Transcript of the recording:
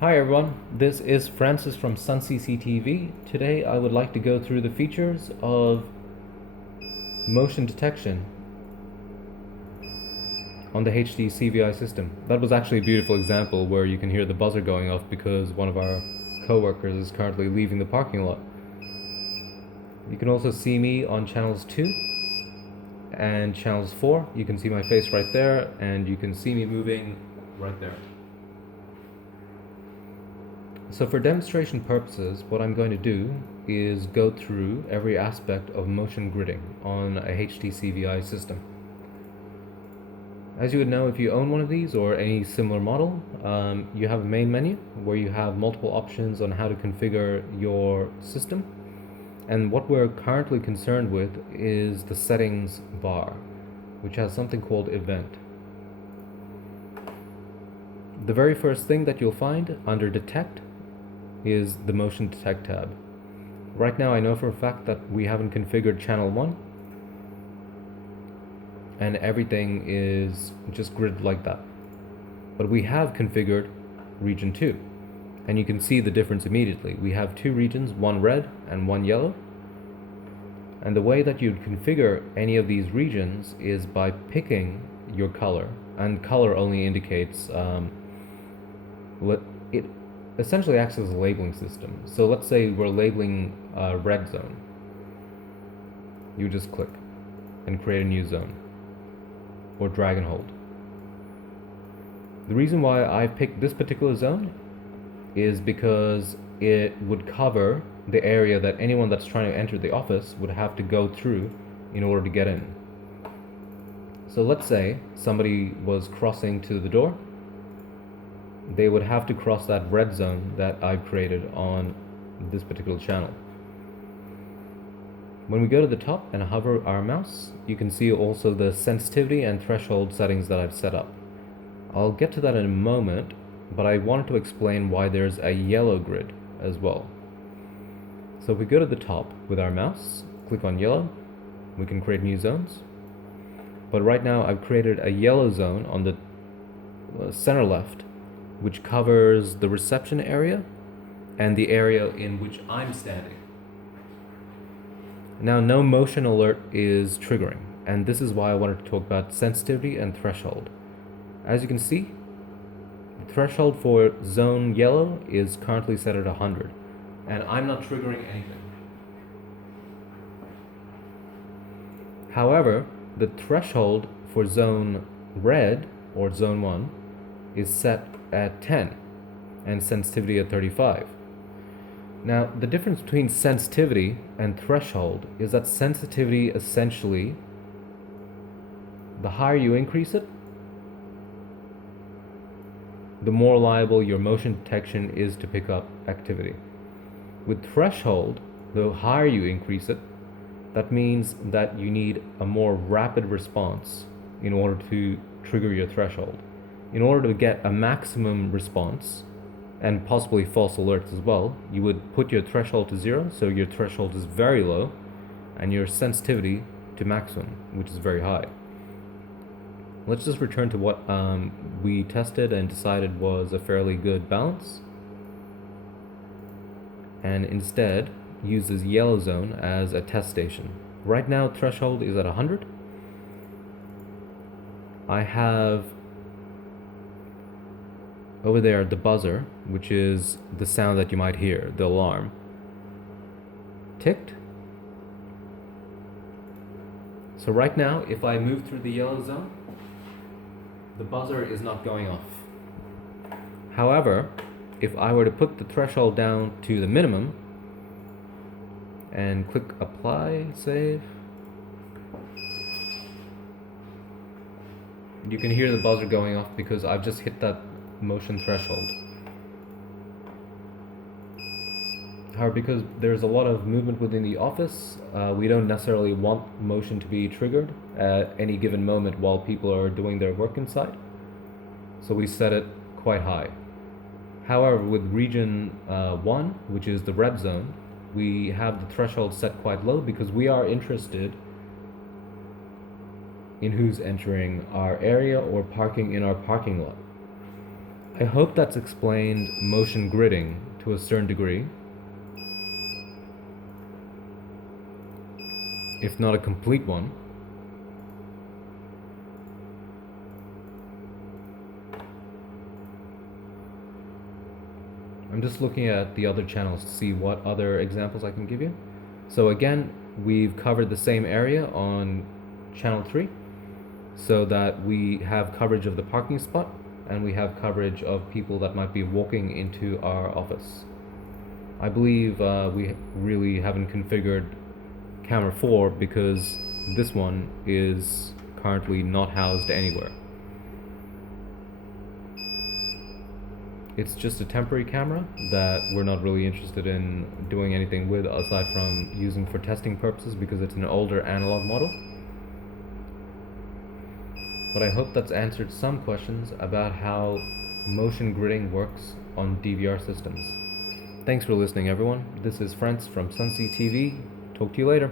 Hi everyone, this is Francis from Sun CCTV. Today I would like to go through the features of motion detection on the HD CVI system. That was actually a beautiful example where you can hear the buzzer going off because one of our co-workers is currently leaving the parking lot. You can also see me on channels 2 and channels 4. You can see my face right there and you can see me moving right there. So for demonstration purposes, what I'm going to do is go through every aspect of motion gridding on a HD CVI system. As you would know, if you own one of these or any similar model, you have a main menu where you have multiple options on how to configure your system. And what we're currently concerned with is the settings bar, which has something called event. The very first thing that you'll find under detect is the motion detect tab. Right now I know for a fact that we haven't configured channel 1 and everything is just gridded like that. But we have configured region 2 and you can see the difference immediately. We have two regions, one red and one yellow. And the way that you'd configure any of these regions is by picking your color, and color only indicates what it essentially acts as a labeling system. So let's say we're labeling a red zone. You just click and create a new zone or drag and hold. The reason why I picked this particular zone is because it would cover the area that anyone that's trying to enter the office would have to go through in order to get in. So let's say somebody was crossing to the door. They would have to cross that red zone that I've created on this particular channel. When we go to the top and hover our mouse, you can see also the sensitivity and threshold settings that I've set up. I'll get to that in a moment, but I wanted to explain why there's a yellow grid as well. So if we go to the top with our mouse, click on yellow, we can create new zones. But right now I've created a yellow zone on the center left, which covers the reception area and the area in which I'm standing. Now, no motion alert is triggering, and this is why I wanted to talk about sensitivity and threshold. As you can see, the threshold for zone yellow is currently set at 100, and I'm not triggering anything. However, the threshold for zone red, or zone 1, is set at 10 and sensitivity at 35. Now, the difference between sensitivity and threshold is that sensitivity essentially, the higher you increase it, the more liable your motion detection is to pick up activity. With threshold, the higher you increase it, that means that you need a more rapid response in order to trigger your threshold. In order to get a maximum response, and possibly false alerts as well, you would put your threshold to 0, so your threshold is very low, and your sensitivity to maximum, which is very high. Let's just return to what we tested and decided was a fairly good balance, and instead uses yellow zone as a test station. Right now threshold is at 100. I have over there the buzzer, which is the sound that you might hear, the alarm, ticked. So right now, if I move through the yellow zone, the buzzer is not going off. However, if I were to put the threshold down to the minimum and click apply, save, you can hear the buzzer going off because I've just hit that motion threshold. However, because there's a lot of movement within the office, we don't necessarily want motion to be triggered at any given moment while people are doing their work inside. So we set it quite high. However, with region 1, which is the red zone, we have the threshold set quite low because we are interested in who's entering our area or parking in our parking lot. I hope that's explained motion gridding to a certain degree, if not a complete one. I'm just looking at the other channels to see what other examples I can give you. So again, we've covered the same area on channel 3, so that we have coverage of the parking spot and we have coverage of people that might be walking into our office. I believe we really haven't configured camera 4 because this one is currently not housed anywhere. It's just a temporary camera that we're not really interested in doing anything with aside from using for testing purposes because it's an older analog model. But I hope that's answered some questions about how motion gridding works on DVR systems. Thanks for listening, everyone. This is Franz from CCTV. Talk to you later.